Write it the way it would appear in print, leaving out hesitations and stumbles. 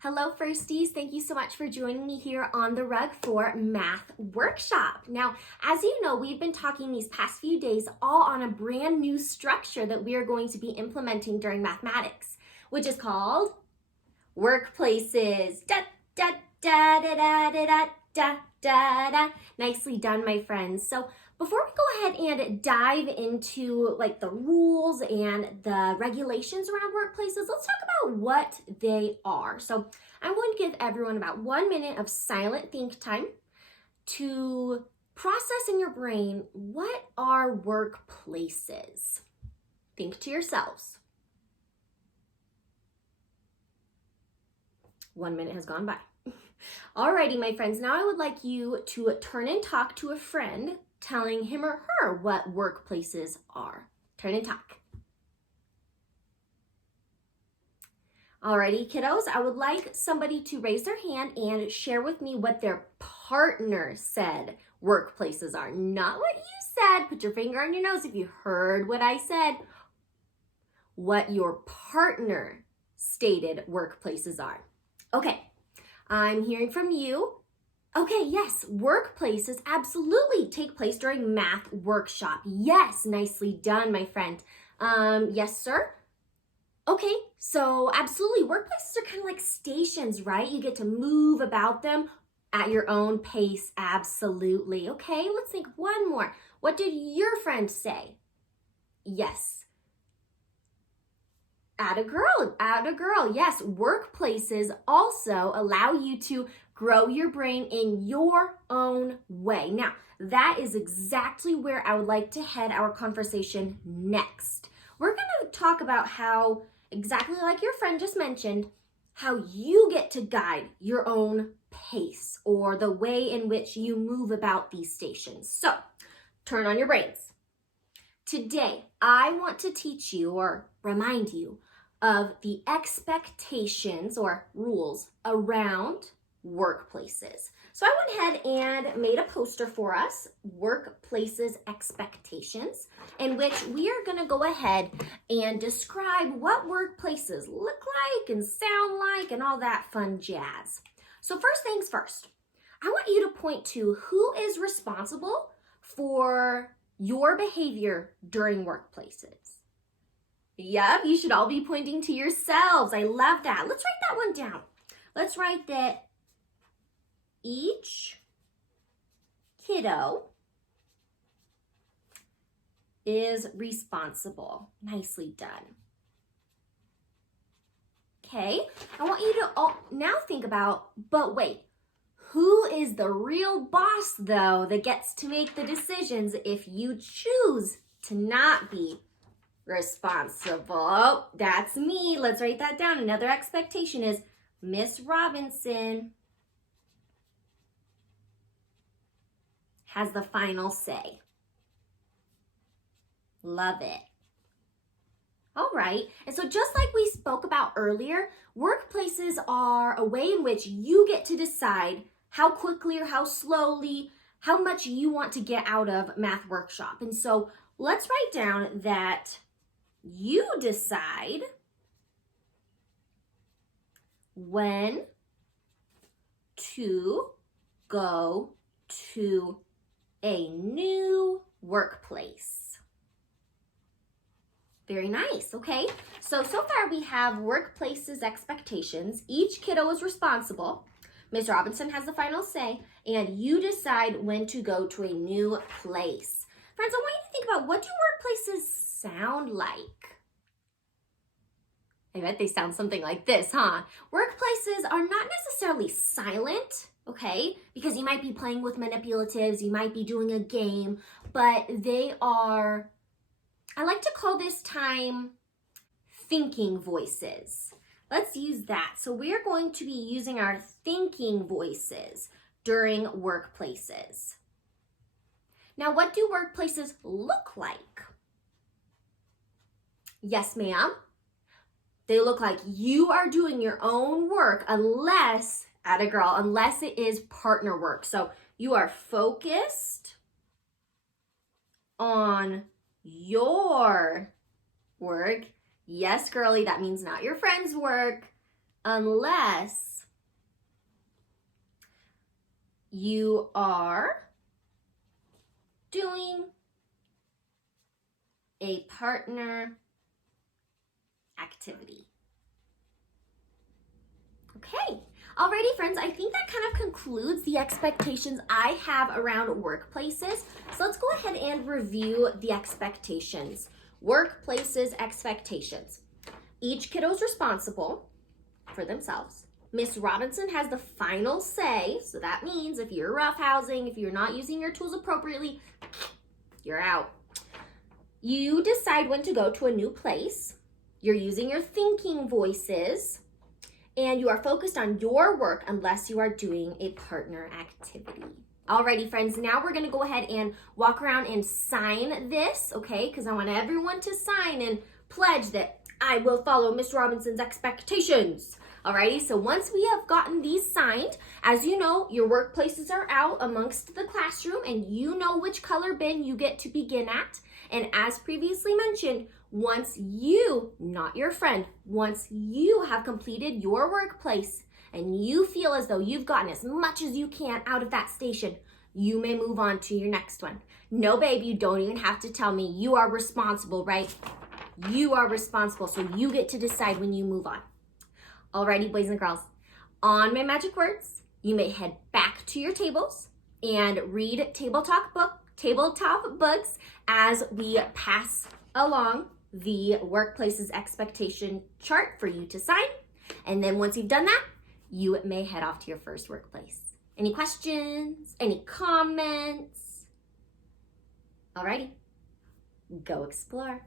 Hello Firsties, thank you so much for joining me here on the rug for Math Workshop. Now, as you know, we've been talking these past few days all on a brand new structure that we are going to be implementing during mathematics, which is called workplaces. Da, da, da, da, da, da, da, da, da, da. Nicely done, my friends. So before we go ahead and dive into like the rules and the regulations around workplaces, let's talk about what they are. So I'm going to give everyone about 1 minute of silent think time to process in your brain, what are workplaces? Think to yourselves. 1 minute has gone by. Alrighty, my friends, now I would like you to turn and talk to a friend, telling him or her what workplaces are. Turn and talk. Alrighty, kiddos, I would like somebody to raise their hand and share with me what their partner said workplaces are. Not what you said. Put your finger on your nose if you heard what I said. What your partner stated workplaces are. Okay, I'm hearing from you. Okay, yes, workplaces absolutely take place during math workshop. Yes, nicely done, my friend. Yes, sir. Okay, so absolutely, workplaces are kind of like stations, right? You get to move about them at your own pace, absolutely. Okay, let's think one more. What did your friend say? Yes. Atta girl, yes. Workplaces also allow you to grow your brain in your own way. Now, that is exactly where I would like to head our conversation next. We're going to talk about how, exactly like your friend just mentioned, how you get to guide your own pace or the way in which you move about these stations. So, turn on your brains. Today, I want to teach you or remind you of the expectations or rules around workplaces. So I went ahead and made a poster for us, Workplaces Expectations, in which we are going to go ahead and describe what workplaces look like and sound like and all that fun jazz. So first things first, I want you to point to who is responsible for your behavior during workplaces. Yep, you should all be pointing to yourselves. I love that. Let's write that one down. Let's write that each kiddo is responsible. Nicely done. Okay, I want you to all now think about, but wait, who is the real boss though that gets to make the decisions if you choose to not be responsible? That's me. Let's write that down. Another expectation is Miss Robinson has the final say. Love it. All right, and so just like we spoke about earlier, workplaces are a way in which you get to decide how quickly or how slowly, how much you want to get out of math workshop. And so let's write down that you decide when to go to a new workplace. Very nice, okay? So far we have workplaces expectations. Each kiddo is responsible. Ms. Robinson has the final say, and you decide when to go to a new place. Friends, I want you to think about, what do workplaces sound like? I bet they sound something like this, huh? Workplaces are not necessarily silent, okay? Because you might be playing with manipulatives, you might be doing a game, but they are, I like to call this time thinking voices. Let's use that. So we're going to be using our thinking voices during workplaces. Now, what do workplaces look like? Yes, ma'am. They look like you are doing your own work unless, atta girl, unless it is partner work. So you are focused on your work. Yes, girly, that means not your friend's work. unless you are doing a partner activity. Okay, alrighty friends, I think that kind of concludes the expectations I have around workplaces. So let's go ahead and review the expectations. Workplaces expectations. Each kiddo is responsible for themselves. Miss Robinson has the final say, so that means if you're roughhousing, if you're not using your tools appropriately, you're out. You decide when to go to a new place. You're using your thinking voices, and you are focused on your work unless you are doing a partner activity. Alrighty, friends, now we're gonna go ahead and walk around and sign this, okay? Because I want everyone to sign and pledge that I will follow Miss Robinson's expectations. Alrighty, so once we have gotten these signed, as you know, your workplaces are out amongst the classroom and you know which color bin you get to begin at. And as previously mentioned, once you, not your friend, once you have completed your workplace and you feel as though you've gotten as much as you can out of that station, you may move on to your next one. No, babe, you don't even have to tell me. You are responsible, right? You are responsible, so you get to decide when you move on. Alrighty, boys and girls, on my magic words, you may head back to your tables and read tabletop books as we pass along the workplace's expectation chart for you to sign. And then once you've done that, you may head off to your first workplace. Any questions? Any comments? Alrighty, go explore.